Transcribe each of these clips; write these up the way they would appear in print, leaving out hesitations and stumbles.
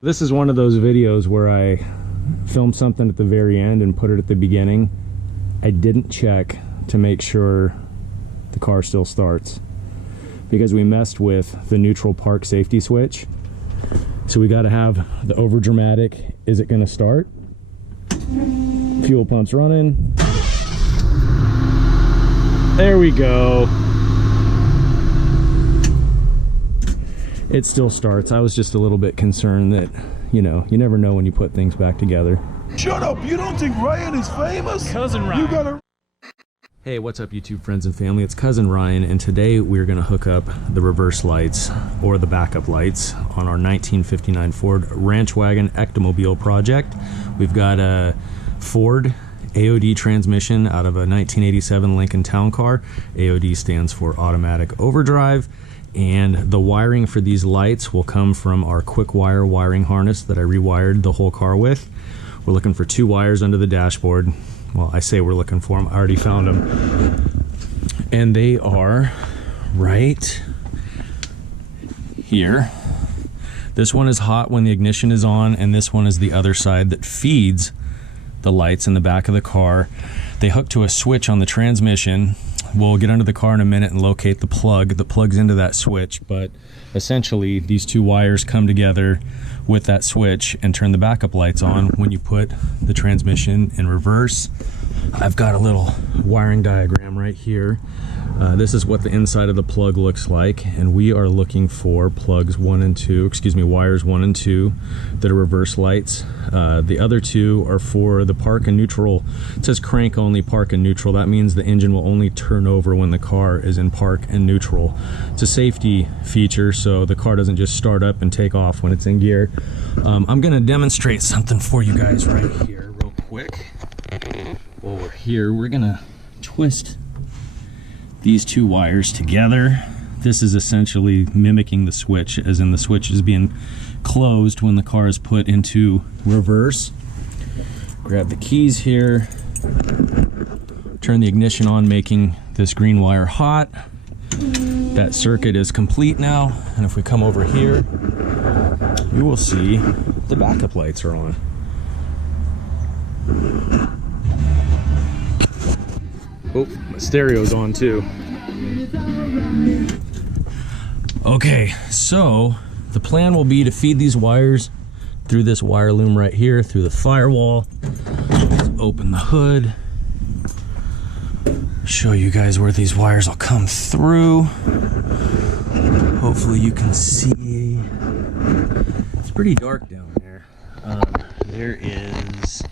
This is one of those videos where I filmed something at the very end and put it at the beginning. I didn't check to make sure the car still starts because we messed with the neutral park safety switch. So we got to have the over dramatic, is it going to start? Fuel pump's running. There we go. It still starts. I was just a little bit concerned that, you know, you never know when you put things back together. Shut up, you don't think Ryan is famous? Cousin Ryan. You gotta... Hey, what's up YouTube friends and family? It's Cousin Ryan, and today we're gonna hook up the reverse lights, or the backup lights, on our 1959 Ford Ranch Wagon Ectomobile project. We've got a Ford AOD transmission out of a 1987 Lincoln Town Car. AOD stands for automatic overdrive. And the wiring for these lights will come from our Kwik Wire wiring harness that I rewired the whole car with. We're looking for 2 wires under the dashboard. Well, I say we're looking for them. I already found them. And they are right here. This one is hot when the ignition is on, and this one is the other side that feeds the lights in the back of the car. They hook to a switch on the transmission. We'll get under the car in a minute and locate the plug that plugs into that switch, but essentially these 2 wires come together with that switch and turn the backup lights on when you put the transmission in reverse. I've got a little wiring diagram right here. This is what the inside of the plug looks like, and we are looking for plugs 1 and 2, excuse me, wires 1 and 2 that are reverse lights. The other 2 are for the park and neutral. It says crank only, park and neutral. That means the engine will only turn over when the car is in park and neutral. It's a safety feature, so the car doesn't just start up and take off when it's in gear. I'm gonna demonstrate something for you guys right here real quick. While we're here, we're gonna twist these 2 wires together. This is essentially mimicking the switch, as in the switch is being closed when the car is put into reverse. Grab the keys here, turn the ignition on, making this green wire hot. That circuit is complete now, and if we come over here, you will see the backup lights are on. Oh, my stereo's on too. Okay, so the plan will be to feed these wires through this wire loom right here, through the firewall. Let's open the hood. Show you guys where these wires will come through. Hopefully you can see. It's pretty dark down there. There is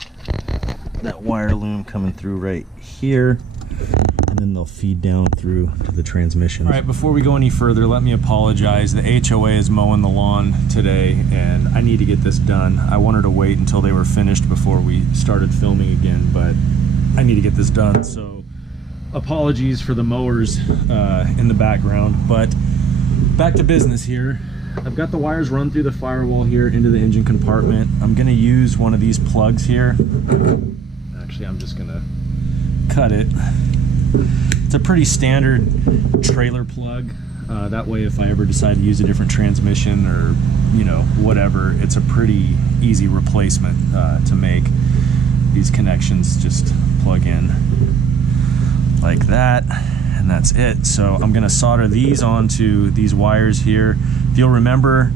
that wire loom coming through right here, and then they'll feed down through to the transmission. All right, before we go any further, let me apologize. The HOA is mowing the lawn today, and I need to get this done. I wanted to wait until they were finished before we started filming again, but I need to get this done. So apologies for the mowers in the background, but back to business here. I've got the wires run through the firewall here into the engine compartment. I'm gonna use one of these plugs here. Actually, I'm just gonna cut it. It's a pretty standard trailer plug. That way, if I ever decide to use a different transmission or, you know, whatever, it's a pretty easy replacement to make. These connections just plug in like that, and that's it. So I'm gonna solder these onto these wires here. If you'll remember,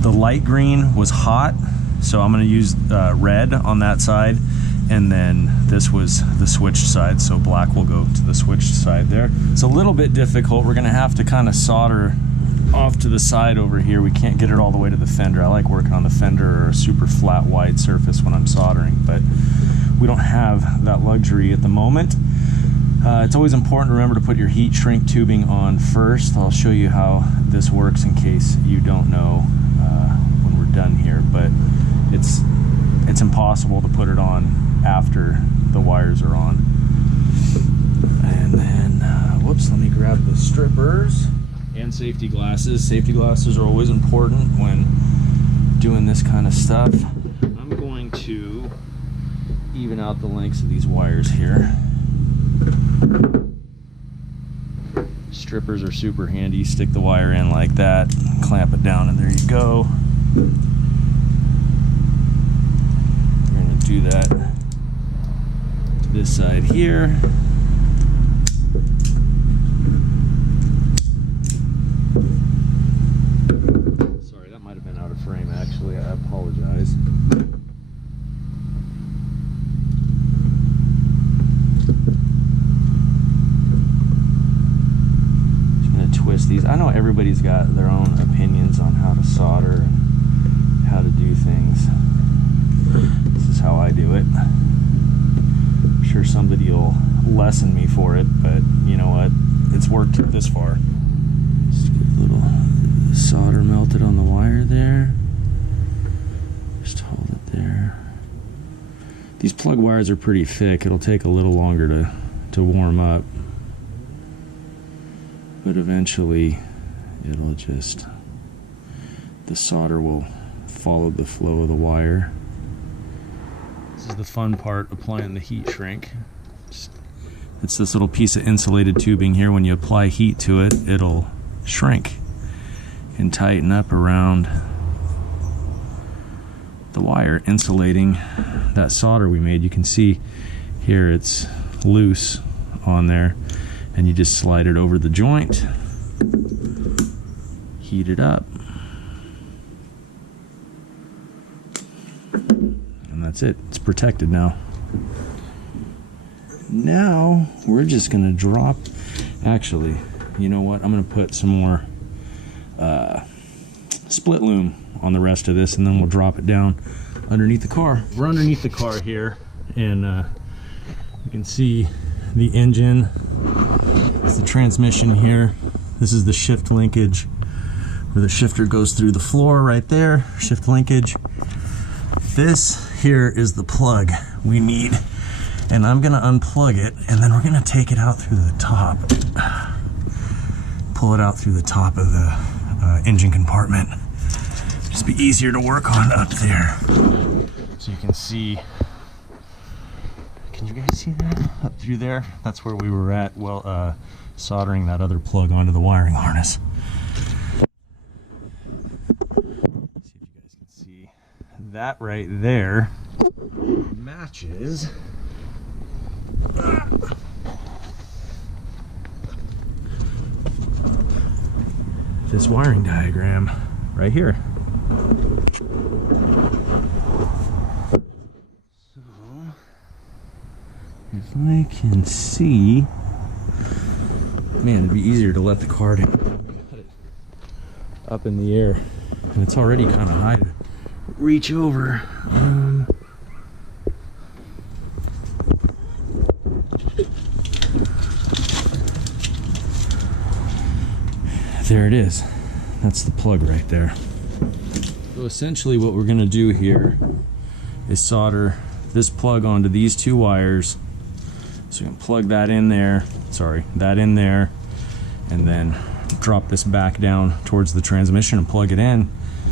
the light green was hot, so I'm gonna use red on that side, and then this was the switched side, so black will go to the switched side there. It's a little bit difficult. We're gonna have to kind of solder off to the side over here. We can't get it all the way to the fender. I like working on the fender or a super flat wide surface when I'm soldering, but we don't have that luxury at the moment. It's always important to remember to put your heat shrink tubing on first. I'll show you how this works in case you don't know when we're done here, but it's impossible to put it on after the wires are on. And then, whoops, let me grab the strippers and safety glasses. Safety glasses are always important when doing this kind of stuff. I'm going to even out the lengths of these wires here. Strippers are super handy. Stick the wire in like that, clamp it down, and there you go. do that to this side here. Sorry, that might have been out of frame actually. I apologize. Just gonna twist these. I know everybody's got their own opinions on how to solder and how to do things. This is how I do it. I'm sure somebody will lesson me for it, but you know what? It's worked this far. Just get a little solder melted on the wire there. Just hold it there. These plug wires are pretty thick. It'll take a little longer to warm up, but eventually it'll just, the solder will follow the flow of the wire. This is the fun part, applying the heat shrink. It's this little piece of insulated tubing here. When you apply heat to it, it'll shrink and tighten up around the wire, insulating that solder we made. You can see here it's loose on there, and you just slide it over the joint, heat it up, and that's it. It's protected now. Now we're just gonna drop, actually, you know what, I'm gonna put some more split loom on the rest of this, and then we'll drop it down underneath the car. We're underneath the car here, and you can see the engine. It's the transmission here. This is the shift linkage where the shifter goes through the floor right there, shift linkage. This here is the plug we need, and I'm gonna unplug it, and then we're gonna take it out through the top, pull it out through the top of the engine compartment. Just be easier to work on up there. So you can see, can you guys see that up through there? That's where we were at, well, soldering that other plug onto the wiring harness. See if you guys can see that right there matches this wiring diagram right here. So if I can see, man, it'd be easier to let the car down. Got it up in the air, and it's already kind of high to reach over. There it is. That's the plug right there. So essentially what we're gonna do here is solder this plug onto these two wires. So you can plug that in there, that in there, and then drop this back down towards the transmission and plug it in.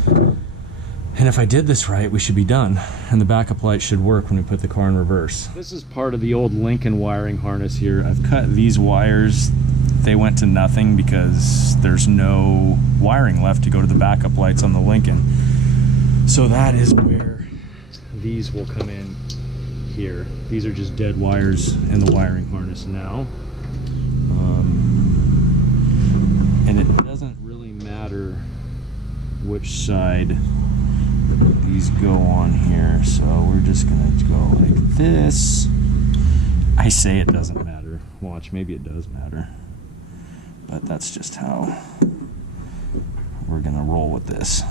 And if I did this right, we should be done. And the backup light should work when we put the car in reverse. This is part of the old Lincoln wiring harness here. I've cut these wires. They went to nothing because there's no wiring left to go to the backup lights on the Lincoln. So that is where these will come in here. These are just dead wires in the wiring harness now. And it doesn't really matter which side these go on here. So we're just gonna go like this. I say it doesn't matter. Watch, maybe it does matter. But that's just how we're gonna roll with this.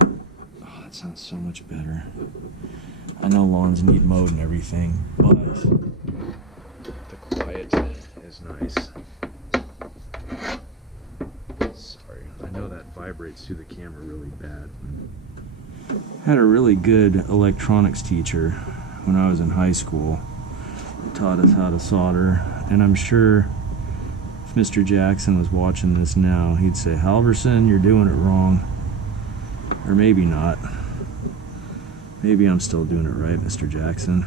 Oh, that sounds so much better. I know lawns need mowed and everything, but the quiet is nice. Sorry, I know that vibrates through the camera really bad. I had a really good electronics teacher when I was in high school. He taught us how to solder, and I'm sure Mr. Jackson was watching this now, he'd say, Halverson, you're doing it wrong. Or maybe not. Maybe I'm still doing it right, Mr. Jackson.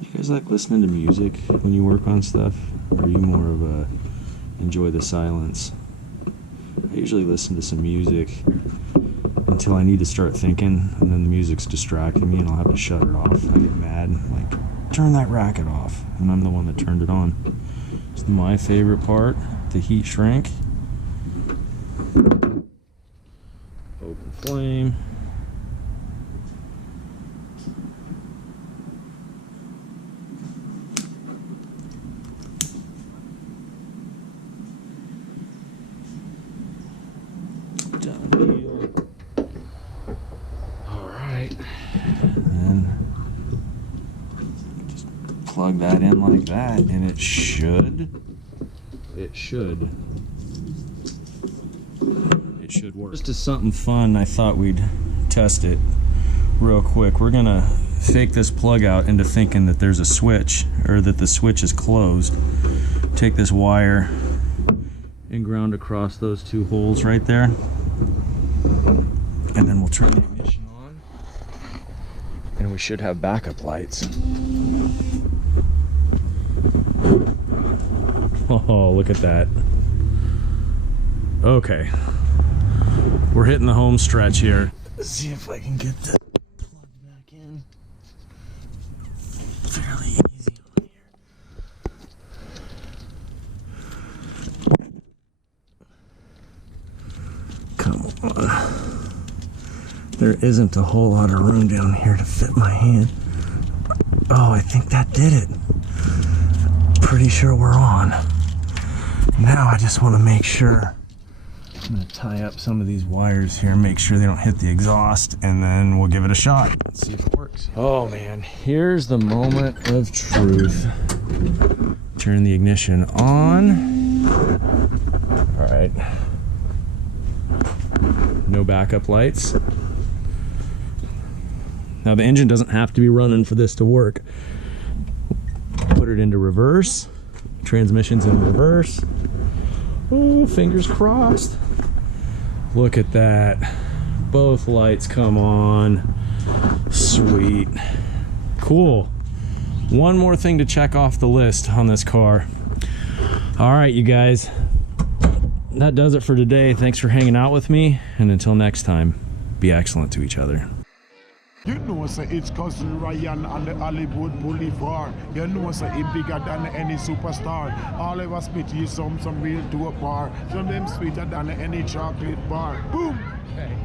You guys like listening to music when you work on stuff? Or are you more of a enjoy the silence? I usually listen to some music until I need to start thinking, and then the music's distracting me and I'll have to shut it off. I get mad, like, turn that racket off, and I'm the one that turned it on. It's my favorite part, the heat shrink. Open flame. Done deal. Alright. And just plug that in like that, and it should work. Just as something fun, I thought we'd test it real quick. We're gonna fake this plug out into thinking that there's a switch, or that the switch is closed. Take this wire and ground across those two holes right there, and then we'll turn the ignition on, and we should have backup lights. Oh, look at that. Okay, we're hitting the home stretch here. Let's see if I can get the plug back in. Fairly easy on here. Come on. There isn't a whole lot of room down here to fit my hand. Oh, I think that did it. Pretty sure we're on. Now I just want to make sure. I'm going to tie up some of these wires here, make sure they don't hit the exhaust, and then we'll give it a shot. Let's see if it works. Oh man, here's the moment of truth. Turn the ignition on. All right. No backup lights. Now the engine doesn't have to be running for this to work. Put it into reverse. Transmission's in reverse. Oh, fingers crossed. Look at that. Both lights come on. Sweet. Cool. One more thing to check off the list on this car. All right, you guys. That does it for today. Thanks for hanging out with me. And until next time, be excellent to each other. You know, sir, it's cousin Ryan on the Hollywood Boulevard. You know, sir, he bigger than any superstar. All of us spit you some real dope bar. Some of them sweeter than any chocolate bar. Boom! Hey.